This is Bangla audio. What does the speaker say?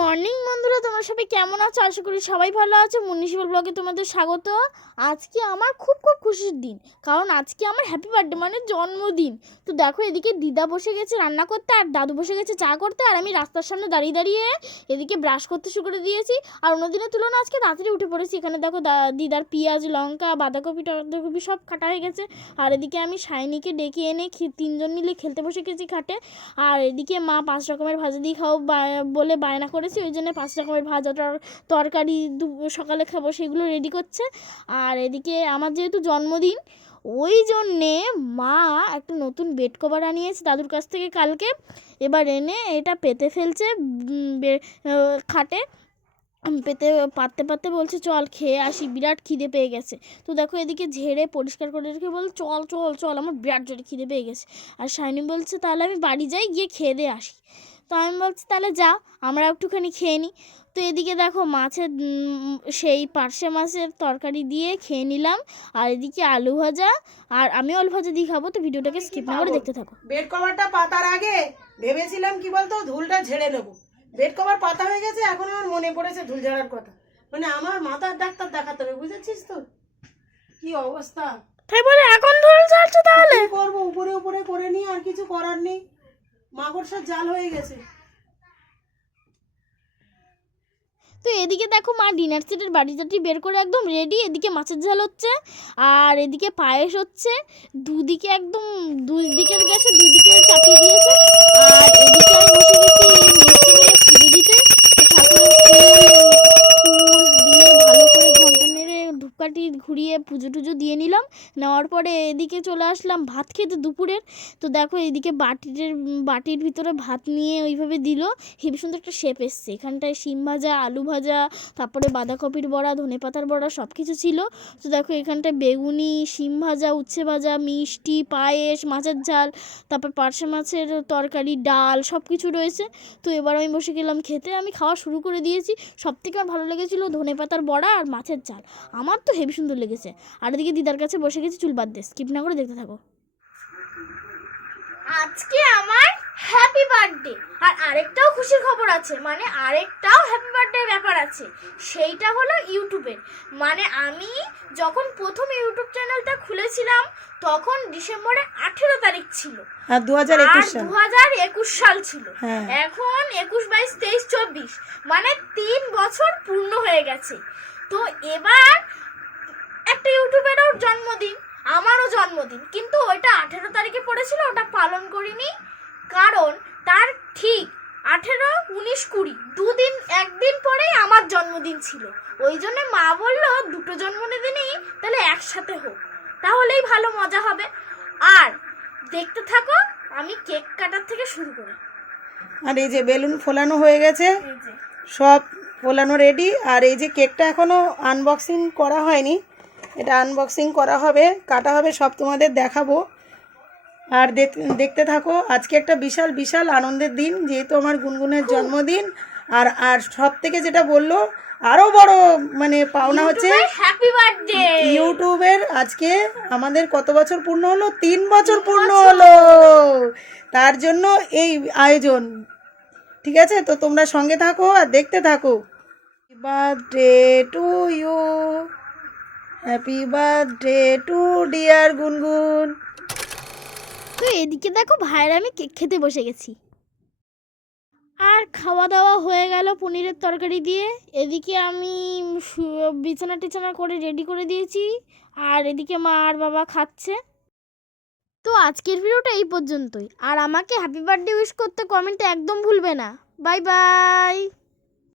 মর্নিং বন্ধুরা, তোমার সবাই কেমন আছো? আশা করি সবাই ভালো আছো। মুনিসিপাল ব্লগে তোমাদের স্বাগত। আজকে আমার খুব খুব খুশির দিন, কারণ আজকে আমার হ্যাপি বার্থডে মানে জন্মদিন। তো দেখো, এদিকে দিদা বসে গেছে রান্না করতে, আর দাদু বসে গেছে চা করতে, আর আমি রাস্তার সামনে দাঁড়িয়ে দাঁড়িয়ে এদিকে ব্রাশ করতে শুরু করে দিয়েছি। আর অন্য দিনের তুলনায় আজকে তাড়াতাড়ি উঠে পড়েছি। এখানে দেখো দিদার পেঁয়াজ, লঙ্কা, বাঁধাকপি টাধাকপি সব কাটা হয়ে গেছে। আর এদিকে আমি শাইনিকে ডেকে এনে তিনজন মিলে খেলতে বসে গেছি খাটে। আর এদিকে মা পাঁচ রকমের ভাজা দিয়ে খাও বলে বায়না করেছি, ওই জন্য পাঁচ রকমের ভাজা তর- তরকারি দু- সকালে খাব সেগুলো রেডি করছে। আর এদিকে আমার যেহেতু জন্মদিন, ওই জন্যে মা একটা নতুন বেড কভার আনিয়েছে দাদুর কাছ থেকে কালকে। এবার এনে এটা পেতে ফেলছে খাটে। পেতে পাততে পাততে বলছে, চল খেয়ে আসি, বিরাট খিদে পেয়ে গেছে। তো দেখো এদিকে ঝেড়ে পরিষ্কার করে রেখে বল চল চল চল, আমার বিরাট জোরে খিদে পেয়ে গেছে। আর শাইনি বলছে, তাহলে আমি বাড়ি যাই, গিয়ে খেয়ে দিয়ে আসি। তো আমি বলছি তাহলে যা আমরা একটুখানি খেয়ে নিই। তো এদিকে দেখো মাছের সেই পার্শে মাছের তরকারি দিয়ে খেয়ে নিলাম। আর এদিকে আলু ভাজা আর আমি আলু ভাজা দিয়ে খাব তো ভিডিওটাকে স্কিপ না করে দেখতে থাকো। বেড কভারটা পাতার আগে ভেবেছিলাম কি বলতো ধুলটা ঝেড়ে নেব। বেড কভার পাতা হয়ে গেছে এখন আমার মনে পড়েছে ধুল ঝাড়ার কথা। মানে আমার মাথার ডাক্তার দেখাতে হবে বুঝেছিস তো? কি অবস্থা? তাই বলে এখন ধরে যাচ্ছে তাহলে? করব উপরে উপরে করে নিই আর কিছু করার নেই। মাকড়সার জাল হয়ে গেছে। তো এদিকে দেখো মা ডিনার সেটের বাড়ি টাটি বের করে একদম রেডি এদিকে মাছের ঝাল হচ্ছে, আর এদিকে পায়েস হচ্ছে। দুদিকে একদম, দুই দিকের গ্যাসে দুই দিকে চাপিয়ে দিয়েছে, আর এদিকে আমি বসে গেছি মিষ্টি নিয়ে পুজো দিতে তো ঠাকুরের ফুল ফুল দিয়ে ভালো করে ঘণ্টা নেড়ে ধূপকাঠি ঘুরিয়ে পুজো টুজো দিয়ে নিলাম নেওয়ার পরে এদিকে চলে আসলাম ভাত খেতে দুপুরের। তো দেখো এদিকে বাটির বাটির ভিতরে ভাত নিয়ে ওইভাবে দিল। হেবি সুন্দর একটা শেপ এসছে। এখানটায় শিম ভাজা, আলু ভাজা, তারপরে বাঁধাকপির বড়া ধনেপাতার বড়া সব কিছু ছিল। তো দেখো এখানটায় বেগুনি, শিম ভাজা, উচ্ছে ভাজা, মিষ্টি, পায়েস, মাছের ঝাল, তারপর পার্শে মাছের তরকারি, ডাল সব কিছু রয়েছে। তো এবার আমি বসে গেলাম খেতে। আমি খাওয়া শুরু করে দিয়েছি। সব থেকে আমার ভালো লেগেছিলো ধনেপাতার বড়া আর মাছের ঝাল। আমার তো হেবি সুন্দর লেগেছে। আর এদিকে দিদার কাছে বসে গেছি চুল বাদ দিয়ে স্কিপ না করে দেখতে থাকো। আজকে আমার হ্যাপি বার্থডে আর আরেকটাও খুশির খবর আছে মানে আরেকটাও হ্যাপি বার্থডে ব্যাপার আছে। সেইটা হলো ইউটিউবের মানে আমি যখন প্রথম ইউটিউব চ্যানেলটা খুলেছিলাম তখন ডিসেম্বরে আঠেরো তারিখ ছিল। আর দু হাজার আর একুশ সাল। দু হাজার একুশ সাল ছিল। হ্যাঁ। এখন একুশ বাইশ তেইশ চব্বিশ মানে তিন বছর পূর্ণ হয়ে গেছে। তো এবার একটা ইউটিউবেরও জন্মদিন আমারও জন্মদিন কিন্তু ওইটা আঠেরো তারিখে পড়েছিল ওটা পালন করিনি কারণ তার ঠিক আঠেরো উনিশ কুড়ি দুদিন একদিন পরেই আমার জন্মদিন ছিল। ওই জন্য মা বলল দুটো জন্মদিনই তাহলে একসাথে হোক তাহলেই ভালো মজা হবে। আর দেখতে থাকো আমি কেক কাটার থেকে শুরু করি। আর এই যে বেলুন ফোলানো হয়ে গেছে সব ফোলানো রেডি আর এই যে কেকটা এখনও আনবক্সিং করা হয়নি এটা আনবক্সিং করা হবে কাটা হবে সব তোমাদের দেখাবো। আর দেখ- দেখতে থাকো আজকে একটা বিশাল বিশাল আনন্দের দিন যেহেতু আমার গুনগুনের জন্মদিন আর আর সব থেকে যেটা বলল আরও বড় মানে পাওনা হচ্ছে হ্যাপি বার্থডে ইউটিউবের আজকে আমাদের কত বছর পূর্ণ হলো? তিন বছর পূর্ণ হলো! তার জন্য এই আয়োজন। ঠিক আছে? তো তোমরা সঙ্গে থাকো আর দেখতে থাকো। Birthday to you happy birthday to dear Gungun তো এদিকে দেখো ভাইয়ের আমি কেক খেতে বসে গেছি। আর খাওয়া দাওয়া হয়ে গেল পনিরের তরকারি দিয়ে। এদিকে আমি বিছানা টিছানা করে রেডি করে দিয়েছি। আর এদিকে মা আর বাবা খাচ্ছে। তো আজকের ভিডিওটা এই পর্যন্তই। আর আমাকে হ্যাপি বার্থডে উইশ করতে কমেন্টে একদম ভুলবে না। Bye bye